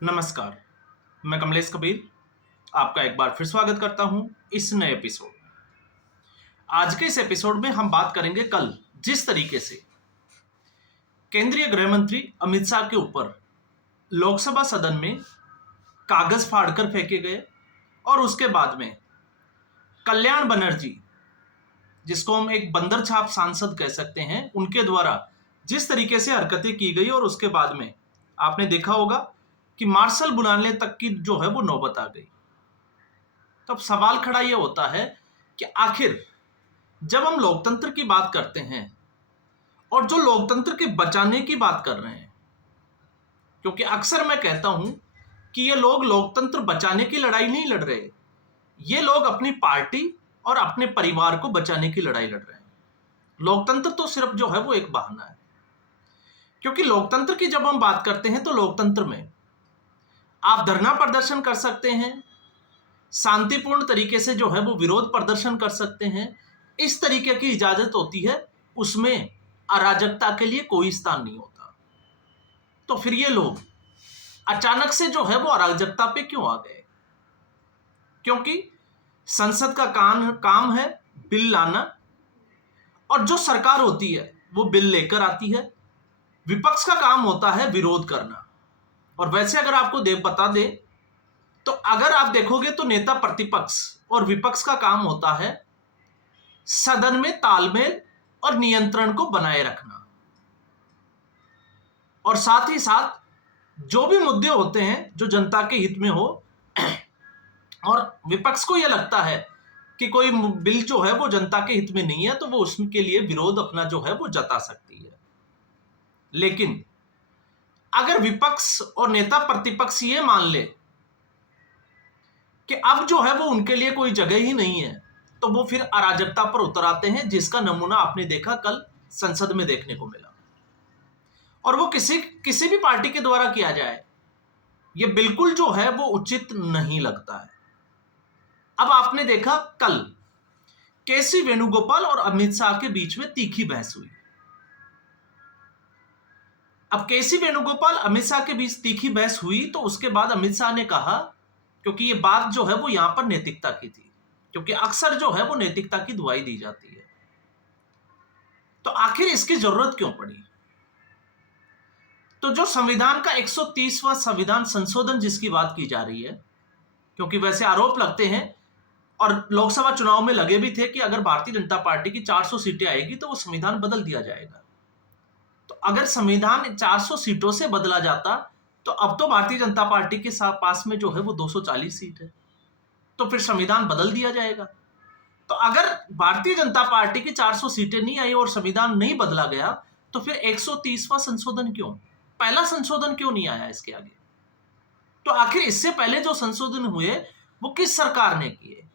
नमस्कार। मैं कमलेश कबीर आपका एक बार फिर स्वागत करता हूं इस नए एपिसोड। आज के इस एपिसोड में हम बात करेंगे कल जिस तरीके से केंद्रीय गृह मंत्री अमित शाह के ऊपर लोकसभा सदन में कागज फाड़कर फेंके गए और उसके बाद में कल्याण बनर्जी, जिसको हम एक बंदर छाप सांसद कह सकते हैं, उनके द्वारा जिस तरीके से हरकतें की गई और उसके बाद में आपने देखा होगा कि मार्शल बुलाने तक की जो है वो नौबत आ गई। तो अब सवाल खड़ा ये होता है कि आखिर जब हम लोकतंत्र की बात करते हैं और जो लोकतंत्र के बचाने की बात कर रहे हैं, क्योंकि अक्सर मैं कहता हूं कि ये लोग लोकतंत्र बचाने की लड़ाई नहीं लड़ रहे, ये लोग अपनी पार्टी और अपने परिवार को बचाने की लड़ाई लड़ रहे हैं। लोकतंत्र तो सिर्फ जो है वो एक बहाना है, क्योंकि लोकतंत्र की जब हम बात करते हैं तो लोकतंत्र में आप धरना प्रदर्शन कर सकते हैं, शांतिपूर्ण तरीके से जो है वो विरोध प्रदर्शन कर सकते हैं, इस तरीके की इजाजत होती है, उसमें अराजकता के लिए कोई स्थान नहीं होता। तो फिर ये लोग अचानक से जो है वो अराजकता पे क्यों आ गए? क्योंकि संसद का काम है बिल लाना, और जो सरकार होती है वो बिल लेकर आती है, विपक्ष का काम होता है विरोध करना। और वैसे अगर आपको बता दे तो अगर आप देखोगे तो नेता प्रतिपक्ष और विपक्ष का काम होता है सदन में तालमेल और नियंत्रण को बनाए रखना, और साथ ही साथ जो भी मुद्दे होते हैं जो जनता के हित में हो, और विपक्ष को यह लगता है कि कोई बिल जो है वो जनता के हित में नहीं है तो वो उसके लिए विरोध अपना जो है वो जता सकती है। लेकिन अगर विपक्ष और नेता प्रतिपक्ष ये मान ले कि अब जो है वो उनके लिए कोई जगह ही नहीं है, तो वो फिर अराजकता पर उतर आते हैं, जिसका नमूना आपने देखा कल संसद में देखने को मिला। और वो किसी भी पार्टी के द्वारा किया जाए, ये बिल्कुल जो है वो उचित नहीं लगता है। अब आपने देखा कल केसी वेणुगोपाल और अमित शाह के बीच में तीखी बहस हुई। अब केसी वेणुगोपाल अमित शाह के बीच तीखी बहस हुई तो उसके बाद अमित शाह ने कहा, क्योंकि ये बात जो है वो यहां पर नैतिकता की थी, क्योंकि अक्सर जो है वो नैतिकता की दुहाई दी जाती है, तो आखिर इसकी जरूरत क्यों पड़ी? तो जो संविधान का 130वां संविधान संशोधन जिसकी बात की जा रही है, क्योंकि वैसे आरोप लगते हैं और लोकसभा चुनाव में लगे भी थे कि अगर भारतीय जनता पार्टी की 400 सीटें आएगी तो वो संविधान बदल दिया जाएगा। तो अगर संविधान 400 सीटों से बदला जाता तो अब तो भारतीय जनता पार्टी के पास में जो है वो 240 सीट है, तो फिर संविधान बदल दिया जाएगा। तो अगर भारतीय जनता पार्टी की 400 सीटें नहीं आई और संविधान नहीं बदला गया तो फिर 130वां संशोधन क्यों, पहला संशोधन क्यों नहीं आया इसके आगे? तो आखिर इससे पहले जो संशोधन हुए वो किस सरकार ने किए?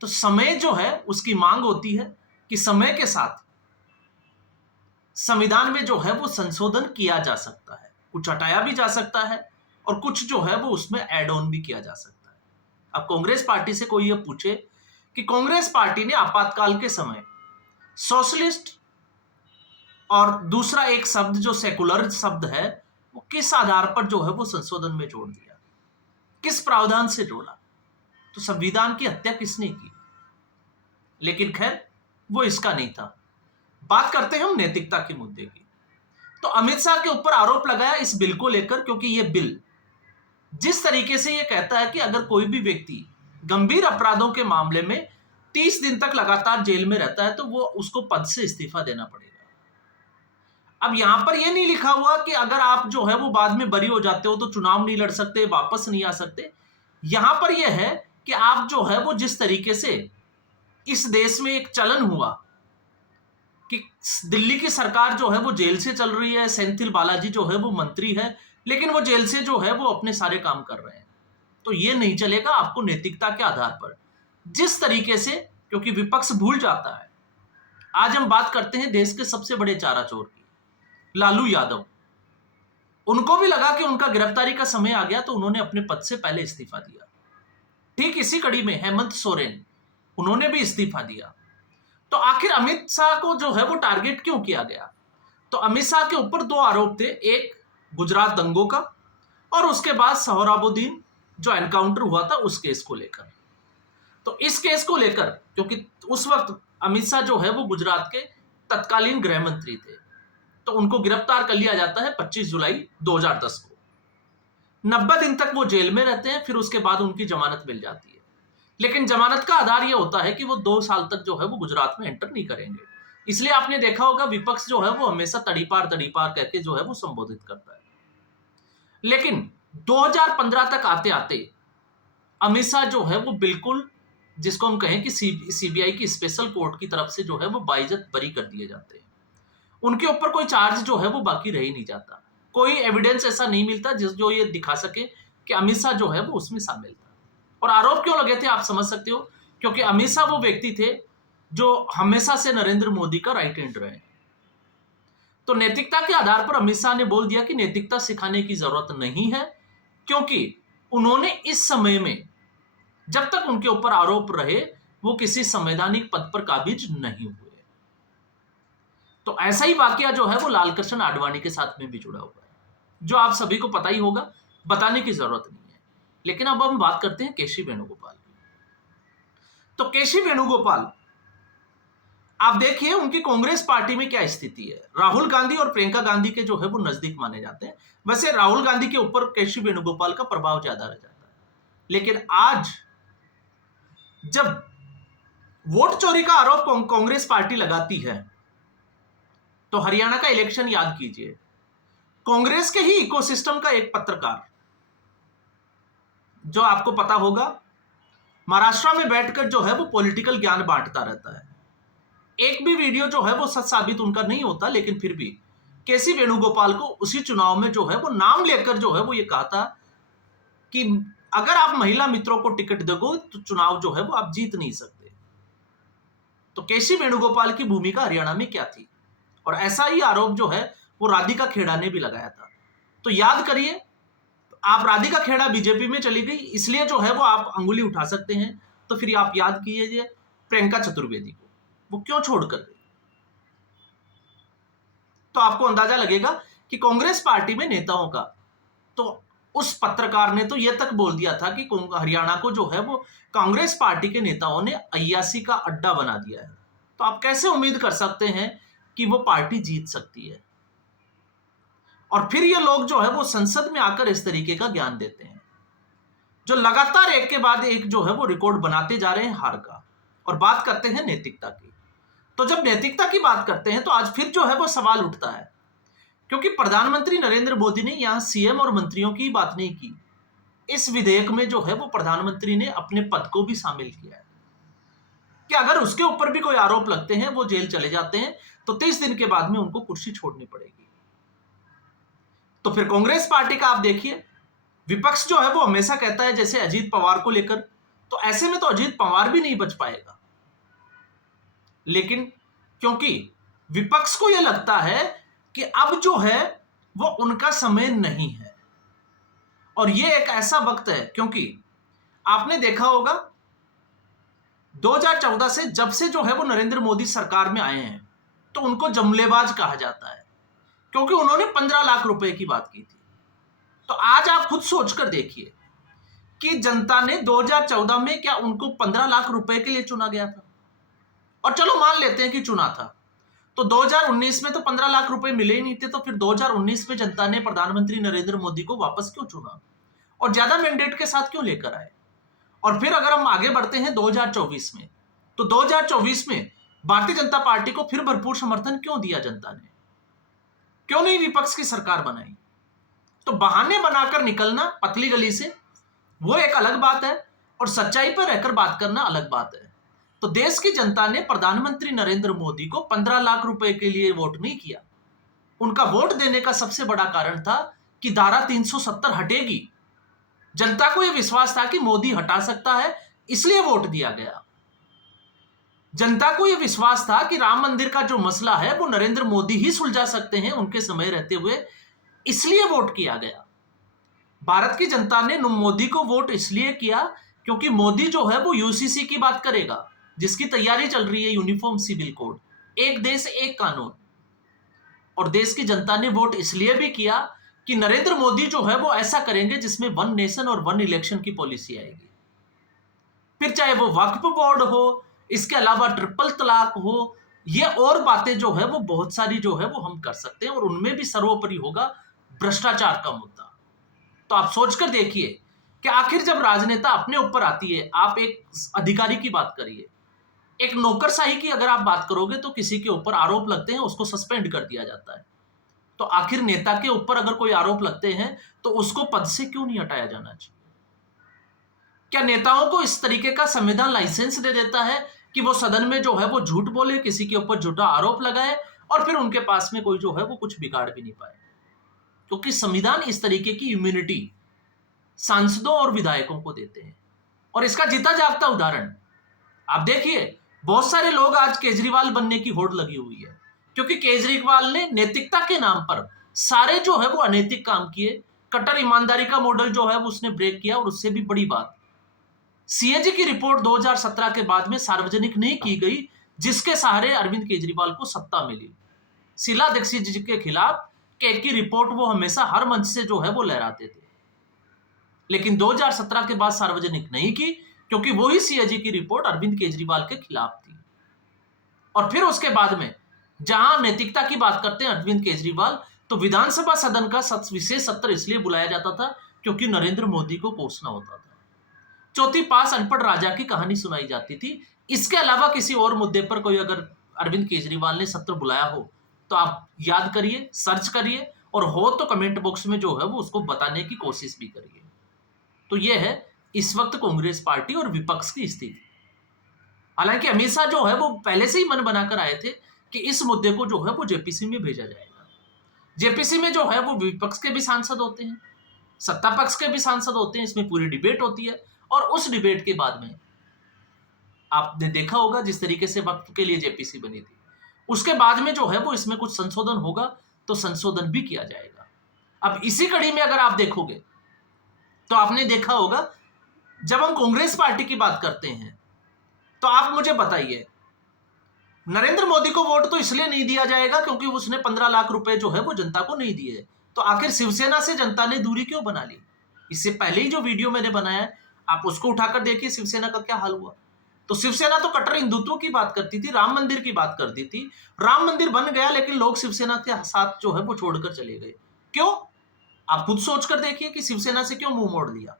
तो समय जो है उसकी मांग होती है कि समय के साथ संविधान में जो है वो संशोधन किया जा सकता है, कुछ हटाया भी जा सकता है और कुछ जो है वो उसमें ऐड ऑन भी किया जा सकता है। अब कांग्रेस पार्टी से कोई ये पूछे कि कांग्रेस पार्टी ने आपातकाल के समय सोशलिस्ट और दूसरा एक शब्द जो सेकुलर शब्द है वो किस आधार पर जो है वो संशोधन में जोड़ दिया, किस प्रावधान से जोड़ा? तो संविधान की हत्या किसने की? लेकिन खैर वो इसका नहीं था। बात करते हैं हम नैतिकता के मुद्दे की। तो अमित शाह के ऊपर आरोप लगाया इस बिल को लेकर, क्योंकि ये बिल जिस तरीके से ये कहता है कि अगर कोई भी व्यक्ति गंभीर अपराधों के मामले में 30 दिन तक लगातार जेल में रहता है तो वो उसको पद से इस्तीफा देना पड़ेगा। अब यहां पर यह नहीं लिखा हुआ कि अगर आप जो है वो बाद में बरी हो जाते हो तो चुनाव नहीं लड़ सकते, वापस नहीं आ सकते। यहां पर यह है कि आप जो है वो जिस तरीके से इस देश में एक चलन हुआ कि दिल्ली की सरकार जो है वो जेल से चल रही है, सेंथिल बालाजी जो है वो मंत्री है, लेकिन वो जेल से जो है वो अपने सारे काम कर रहे हैं, तो ये नहीं चलेगा। आपको नैतिकता के आधार पर जिस तरीके से, क्योंकि विपक्ष भूल जाता है, आज हम बात करते हैं देश के सबसे बड़े चाराचोर की, लालू यादव। उनको भी लगा कि उनका गिरफ्तारी का समय आ गया तो उन्होंने अपने पद से पहले इस्तीफा दिया। ठीक इसी कड़ी में हेमंत सोरेन, उन्होंने भी इस्तीफा दिया। तो आखिर अमित शाह को जो है वो टारगेट क्यों किया गया? तो अमित शाह के ऊपर दो आरोप थे, एक गुजरात दंगों का और उसके बाद सोहराबुद्दीन जो एनकाउंटर हुआ था उस केस को लेकर। तो इस केस को लेकर, क्योंकि उस वक्त अमित शाह जो है वो गुजरात के तत्कालीन गृह मंत्री थे, तो उनको गिरफ्तार कर लिया जाता है 25 जुलाई 2010 को। 90 दिन तक वो जेल में रहते हैं, फिर उसके बाद उनकी जमानत मिल जाती है। लेकिन जमानत का आधार यह होता है कि वो 2 साल तक जो है वो गुजरात में एंटर नहीं करेंगे। इसलिए आपने देखा होगा विपक्ष जो है वो हमेशा तड़ीपार कहकर जो है वो संबोधित करता है। लेकिन 2015 तक आते आते अमित शाह जो है वो बिल्कुल, जिसको हम कहें कि सीबीआई की स्पेशल कोर्ट की तरफ से जो है वो बाइज्जत बरी कर दिए जाते हैं। उनके ऊपर कोई चार्ज जो है वो बाकी रह ही नहीं जाता। कोई एविडेंस ऐसा नहीं मिलता जो ये दिखा सके कि अमित शाह जो है वो उसमें शामिल था। और आरोप क्यों लगे थे आप समझ सकते हो, क्योंकि अमित शाह वो व्यक्ति थे जो हमेशा से नरेंद्र मोदी का राइट हैंड रहे। तो नैतिकता के आधार पर अमित शाह ने बोल दिया कि नैतिकता सिखाने की जरूरत नहीं है, क्योंकि उन्होंने इस समय में जब तक उनके ऊपर आरोप रहे वो किसी संवैधानिक पद पर काबिज नहीं हुए। तो ऐसा ही वाकया जो है वो लालकृष्ण आडवाणी के साथ में भी जुड़ा हुआ है, जो आप सभी को पता ही होगा, बताने की जरूरत नहीं है। लेकिन अब हम बात करते हैं केसी वेणुगोपाल की। तो केसी वेणुगोपाल, आप देखिए उनकी कांग्रेस पार्टी में क्या स्थिति है। राहुल गांधी और प्रियंका गांधी के जो है वो नजदीक माने जाते हैं। वैसे राहुल गांधी के ऊपर केसी वेणुगोपाल का प्रभाव ज्यादा रह जाता है। लेकिन आज जब वोट चोरी का आरोप कांग्रेस पार्टी लगाती है, तो हरियाणा का इलेक्शन याद कीजिए। कांग्रेस के ही इकोसिस्टम का एक पत्रकार, जो आपको पता होगा, महाराष्ट्र में बैठकर जो है वो पॉलिटिकल ज्ञान बांटता रहता है। एक भी वीडियो जो है वो सच साबित उनका नहीं होता, लेकिन फिर भी केसी वेणुगोपाल को उसी चुनाव में जो है वो नाम लेकर जो है वो ये कहा था कि अगर आप महिला मित्रों को टिकट दोगे तो चुनाव जो है वो आप जीत नहीं सकते। तो केसी वेणुगोपाल की भूमिका हरियाणा में क्या थी, और ऐसा ही आरोप जो है वो राधिका खेड़ा ने भी लगाया था। तो याद करिए, आप राधिका खेड़ा बीजेपी में चली गई, इसलिए जो है वो आप अंगुली उठा सकते हैं। तो फिर आप याद कीजिए प्रियंका चतुर्वेदी को, वो क्यों छोड़कर गई। तो आपको अंदाजा लगेगा कि कांग्रेस पार्टी में नेताओं का, तो उस पत्रकार ने तो यह तक बोल दिया था कि हरियाणा को जो है वो कांग्रेस पार्टी के नेताओं ने अय्यासी का अड्डा बना दिया है। तो आप कैसे उम्मीद कर सकते हैं कि वो पार्टी जीत सकती है। और फिर ये लोग जो है वो संसद में आकर इस तरीके का ज्ञान देते हैं, जो लगातार एक के बाद एक जो है वो रिकॉर्ड बनाते जा रहे हैं हार का। और बात करते हैं नैतिकता की। तो जब नैतिकता की बात करते हैं तो आज फिर जो है वो सवाल उठता है, क्योंकि प्रधानमंत्री नरेंद्र मोदी ने यहां सीएम और मंत्रियों की बात नहीं की। इस विधेयक में जो है वो प्रधानमंत्री ने अपने पद को भी शामिल किया है कि अगर उसके ऊपर भी कोई आरोप लगते हैं, वो जेल चले जाते हैं, तो 30 दिन के बाद में उनको कुर्सी छोड़नी पड़ेगी। तो फिर कांग्रेस पार्टी का आप देखिए, विपक्ष जो है वो हमेशा कहता है जैसे अजीत पवार को लेकर, तो ऐसे में तो अजीत पवार भी नहीं बच पाएगा। लेकिन क्योंकि विपक्ष को यह लगता है कि अब जो है वो उनका समय नहीं है, और यह एक ऐसा वक्त है, क्योंकि आपने देखा होगा 2014 से जब से जो है वो नरेंद्र मोदी सरकार में आए हैं, तो उनको जुमलेबाज कहा जाता है, क्योंकि उन्होंने 15 लाख रुपए की बात की थी। तो आज आप खुद सोचकर देखिए कि जनता ने 2014 में क्या उनको 15 लाख रुपए के लिए चुना गया था। और चलो मान लेते हैं कि चुना था, तो 2019 में तो 15 लाख रुपए मिले ही नहीं थे, तो फिर 2019 में जनता ने प्रधानमंत्री नरेंद्र मोदी को वापस क्यों चुना और ज्यादा मैंडेट के साथ क्यों लेकर आए। और फिर अगर हम आगे बढ़ते हैं 2024 में, तो 2024 में भारतीय जनता पार्टी को फिर भरपूर समर्थन क्यों दिया जनता ने, क्यों नहीं विपक्ष की सरकार बनाई। तो बहाने बनाकर निकलना पतली गली से वो एक अलग बात है, और सच्चाई पर रहकर बात करना अलग बात है। तो देश की जनता ने प्रधानमंत्री नरेंद्र मोदी को 15 लाख रुपए के लिए वोट नहीं किया। उनका वोट देने का सबसे बड़ा कारण था कि धारा 370 हटेगी। जनता को यह विश्वास था कि मोदी हटा सकता है, इसलिए वोट दिया गया। जनता को यह विश्वास था कि राम मंदिर का जो मसला है वो नरेंद्र मोदी ही सुलझा सकते हैं उनके समय रहते हुए, इसलिए वोट किया गया। भारत की जनता ने मोदी को वोट इसलिए किया क्योंकि मोदी जो है वो यूसीसी की बात करेगा, जिसकी तैयारी चल रही है, यूनिफॉर्म सिविल कोड, एक देश एक कानून। और देश की जनता ने वोट इसलिए भी किया कि नरेंद्र मोदी जो है वो ऐसा करेंगे जिसमें वन नेशन और वन इलेक्शन की पॉलिसी आएगी। फिर चाहे वो वक्फ बोर्ड हो, इसके अलावा ट्रिपल तलाक हो, ये और बातें जो है वो बहुत सारी जो है वो हम कर सकते हैं, और उनमें भी सर्वोपरि होगा भ्रष्टाचार का मुद्दा। तो आप सोचकर देखिए कि आखिर जब राजनेता अपने ऊपर आती है, आप एक अधिकारी की बात करिए, एक नौकरशाही की अगर आप बात करोगे तो किसी के ऊपर आरोप लगते हैं उसको सस्पेंड कर दिया जाता है। तो आखिर नेता के ऊपर अगर कोई आरोप लगते हैं तो उसको पद से क्यों नहीं हटाया जाना चाहिए? क्या नेताओं को इस तरीके का संविधान लाइसेंस दे देता है कि वो सदन में जो है वो झूठ बोले, किसी के ऊपर झूठा आरोप लगाए, और फिर उनके पास में कोई जो है वो कुछ बिगाड़ भी नहीं पाए? क्योंकि संविधान इस तरीके की इम्यूनिटी सांसदों और विधायकों को देते हैं। और इसका जीता जागता उदाहरण आप देखिए, बहुत सारे लोग आज केजरीवाल बनने की होड़ लगी हुई है, क्योंकि केजरीवाल ने नैतिकता के नाम पर सारे जो है वो अनैतिक काम किए, कट्टर ईमानदारी का मॉडल जो है वो उसने ब्रेक किया। और उससे भी बड़ी बात, सीएजी की रिपोर्ट 2017 के बाद में सार्वजनिक नहीं की गई, जिसके सहारे अरविंद केजरीवाल को सत्ता मिली। शीला दीक्षित जी के खिलाफ कैग की रिपोर्ट वो हमेशा हर मंच से जो है वो लहराते थे, लेकिन 2017 के बाद सार्वजनिक नहीं की, क्योंकि वही सीएजी की रिपोर्ट अरविंद केजरीवाल के खिलाफ थी। और फिर उसके बाद में जहां नैतिकता की बात करते हैं अरविंद केजरीवाल, तो विधानसभा सदन का विशेष सत्र इसलिए बुलाया जाता था क्योंकि नरेंद्र मोदी को कोसना होता था। चौथी पास अनपढ़ राजा की कहानी सुनाई जाती थी। इसके अलावा किसी और मुद्दे पर कोई अगर अरविंद केजरीवाल ने सत्र बुलाया हो तो आप याद करिए, सर्च करिए, और हो तो कमेंट बॉक्स में जो है वो उसको बताने की कोशिश भी करिए। तो ये है इस वक्त कांग्रेस पार्टी और विपक्ष की स्थिति। हालांकि अमित शाह जो है वो पहले से ही मन बनाकर आए थे कि इस मुद्दे को जो है वो जेपीसी में भेजा जाएगा। जेपीसी में जो है वो विपक्ष के भी सांसद होते हैं, सत्ता पक्ष के भी सांसद होते हैं, इसमें पूरी डिबेट होती है। और उस डिबेट के बाद में आपने देखा होगा जिस तरीके से वक्त के लिए जेपीसी बनी थी, उसके बाद में जो है वो इसमें कुछ संशोधन होगा, तो संशोधन भी किया जाएगा। अब इसी कड़ी में अगर आप देखोगे तो आपने देखा होगा, जब हम कांग्रेस पार्टी की बात करते हैं तो आप मुझे बताइए, नरेंद्र मोदी को वोट तो इसलिए नहीं दिया जाएगा क्योंकि उसने 15 लाख रुपए जो है वो जनता को नहीं दिए। तो आखिर शिवसेना से जनता ने दूरी क्यों बना ली? इससे पहले ही जो वीडियो मैंने बनाया है आप उसको उठाकर देखिए, शिवसेना का क्या हाल हुआ। तो शिवसेना तो कट्टर हिंदुत्व की बात करती थी, राम मंदिर की बात करती थी। राम मंदिर बन गया लेकिन लोग शिवसेना के साथ जो है वो छोड़कर चले गए। क्यों? आप खुद सोचकर देखिए कि शिवसेना से क्यों मुंह मोड़ लिया।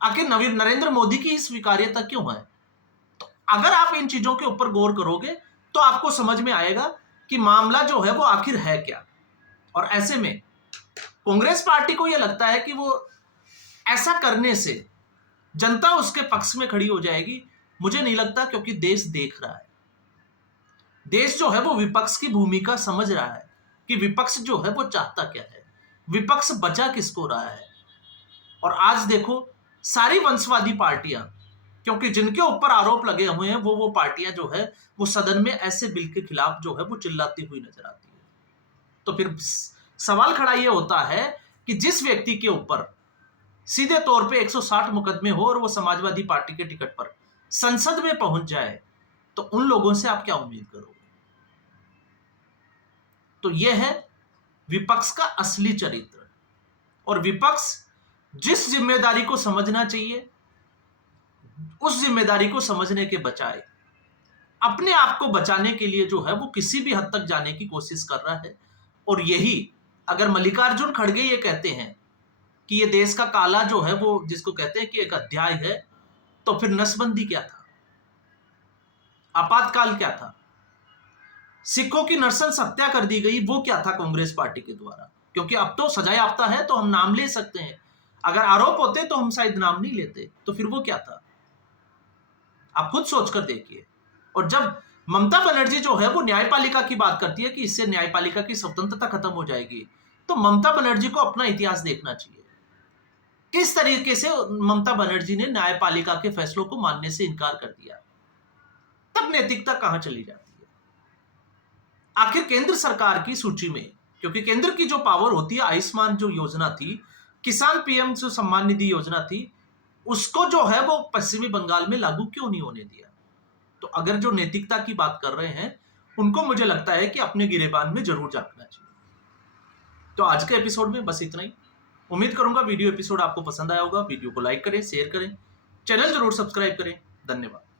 आखिर नरेंद्र मोदी की स्वीकार्यता क्यों है? तो अगर आप इन चीजों के ऊपर गौर करोगे तो आपको समझ में आएगा कि मामला जो है वो आखिर है क्या। और ऐसे में कांग्रेस पार्टी को यह लगता है कि वो ऐसा करने से जनता उसके पक्ष में खड़ी हो जाएगी। मुझे नहीं लगता, क्योंकि देश देख रहा है, देश जो है वो विपक्ष की भूमिका समझ रहा है कि विपक्ष जो है वो चाहता क्या है, विपक्ष बचा किसको रहा है। और आज देखो सारी वंशवादी पार्टियां, क्योंकि जिनके ऊपर आरोप लगे हुए हैं वो पार्टियां जो है वो सदन में ऐसे बिल के खिलाफ जो है वो चिल्लाती हुई नजर आती है। तो फिर सवाल खड़ा ये होता है कि जिस व्यक्ति के ऊपर सीधे तौर पे 160 मुकदमे हो और वो समाजवादी पार्टी के टिकट पर संसद में पहुंच जाए, तो उन लोगों से आप क्या उम्मीद करोगे? तो यह है विपक्ष का असली चरित्र। और विपक्ष जिस जिम्मेदारी को समझना चाहिए, उस जिम्मेदारी को समझने के बजाय अपने आप को बचाने के लिए जो है वो किसी भी हद तक जाने की कोशिश कर रहा है। और यही अगर मल्लिकार्जुन खड़गे ये कहते हैं कि ये देश का काला जो है वो जिसको कहते हैं कि एक अध्याय है, तो फिर नसबंदी क्या था, आपातकाल क्या था, सिखों की नरसंस हत्या कर दी गई, वो क्या था कांग्रेस पार्टी के द्वारा? क्योंकि अब तो सजा याफ्ता है तो हम नाम ले सकते हैं, अगर आरोप होते तो हम शायद नाम नहीं लेते। तो फिर वो क्या था? आप खुद सोचकर देखिए। और जब ममता बनर्जी जो है वो न्यायपालिका की बात करती है कि इससे न्यायपालिका की स्वतंत्रता खत्म हो जाएगी, तो ममता बनर्जी को अपना इतिहास देखना चाहिए। किस तरीके से ममता बनर्जी ने न्यायपालिका के फैसलों को मानने से इनकार कर दिया, तब नैतिकता कहां चली जाती है? आखिर केंद्र सरकार की सूची में, क्योंकि केंद्र की जो पावर होती है, आयुष्मान जो योजना थी, किसान पीएम जो सम्मान निधि योजना थी, उसको जो है वो पश्चिमी बंगाल में लागू क्यों नहीं होने दिया? तो अगर जो नैतिकता की बात कर रहे हैं उनको मुझे लगता है कि अपने गिरेबान में जरूर झांकना चाहिए। तो आज के एपिसोड में बस इतना ही। उम्मीद करूंगा वीडियो एपिसोड आपको पसंद आया होगा। वीडियो को लाइक करें, शेयर करें, चैनल जरूर सब्सक्राइब करें। धन्यवाद।